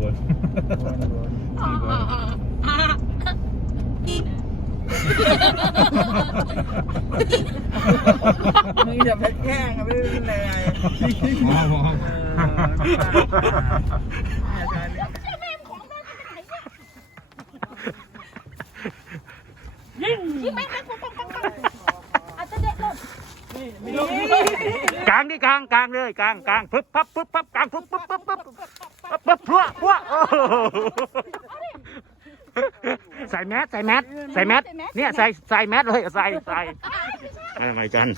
วนสี่คนมึงอย่าไปแกล้งอะไม่เป็นไรมองมองอาจจะเด็กลง ก ลางดิกลางกลางเลยกลางกลางปึ๊บปั๊บปึ๊บปั๊บกลางปึ๊บปึ๊บปึ๊บปึ๊บปึ๊บปึ๊บพลั่วพลั่วโอ้โหใส่แมสใส่แมสใส่แมสเนี่ยใส่ใส่แมสเลยใส่ใส่อะไรกัน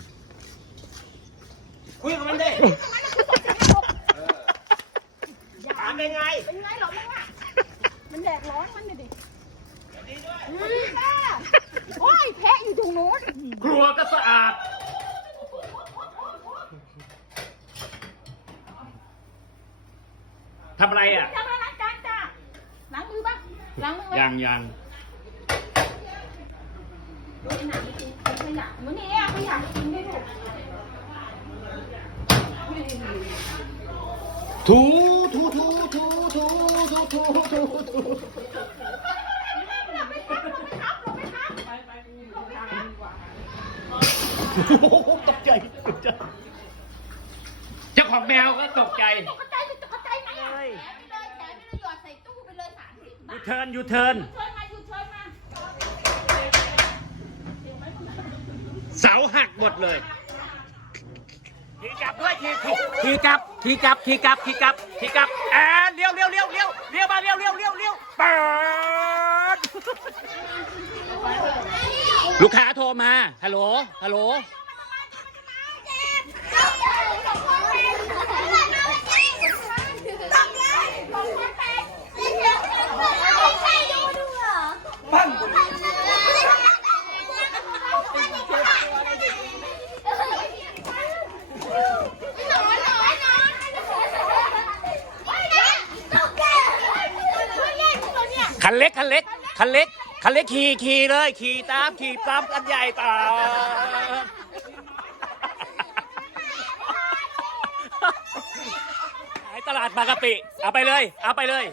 คุยกับมันดิถามเป็นไงเป็นไงหรอมึงอะมันแดดร้อนมันดิอืมป้าโอ้ยแพะอยู่ตรงโน้น ครัวก็สะอาดทำอะไรอะทำอะไรล้างจานจ้าล้างมือบ้างล้างมือไว้ยังยังขยะขยะมื้อนี้อะขยะกินได้ถูกถูถูถูถูถูถูถูถูถูเราไปทับเราไปทับเราไปทับเราไปทับตกใจตกใจเจ้าของแมวก็ตกใจตกใจตกใจ ไหมอะแถมไปเลยแถมไปเลยหยอดใส่ตู้ไปเลยสามสิบบายูทเทิร์นยูเทิร์นช่วยมาอยู่ช่วยมาเสาหักหมดเลยขี่กลับด้วยขี่ขี่กลับขี่กลับขี่กลับขี่กลับขี่กลับแอนเลี้ยวเลี้ยวเลี้ยวเลี้ยวเลี้ยวมาเลี้ยวเลี้ยวเลี้ยวเลี้ยวเปิด ลูกค้าโทรมาฮัลโหลฮัลโหล คันเล็กคันเล็กคันเล็กคันเล็กขี่ขี่เลยขี่ตามขี่ตามกันใหญ่ตามขายตลาดบางกะปิ เอาไปเลย เอาไปเลย